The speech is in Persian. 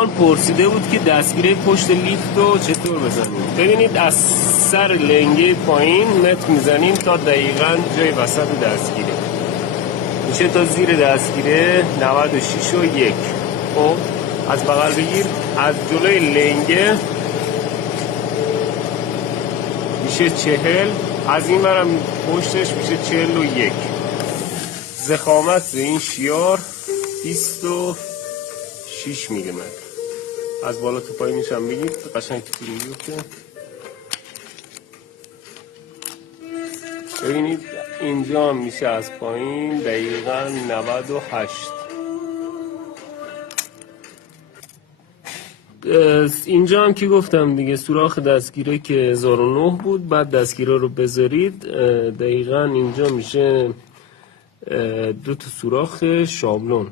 آن پرسیده بود که دستگیره پشت لیفت رو چطور بزنیم. ببینید از سر لنگه پایین متر میزنیم تا دقیقاً جای وسط دستگیره میشه تا زیر دستگیره 96 و 1. خب از بغل بگیر، از جلوی لنگه میشه 40، از این برم پشتش میشه 41. ضخامت این شیار 26 میلیمتر. از بالا تو پایینش هم بگید قشنگ تو بیفته. ببینید اینجا هم میشه از پایین دقیقاً 98. اینجا هم که گفتم دیگه سوراخ دستگیره که 1009 بود، بعد دستگیره رو بذارید دقیقاً اینجا میشه 2 تا سوراخ شابلون.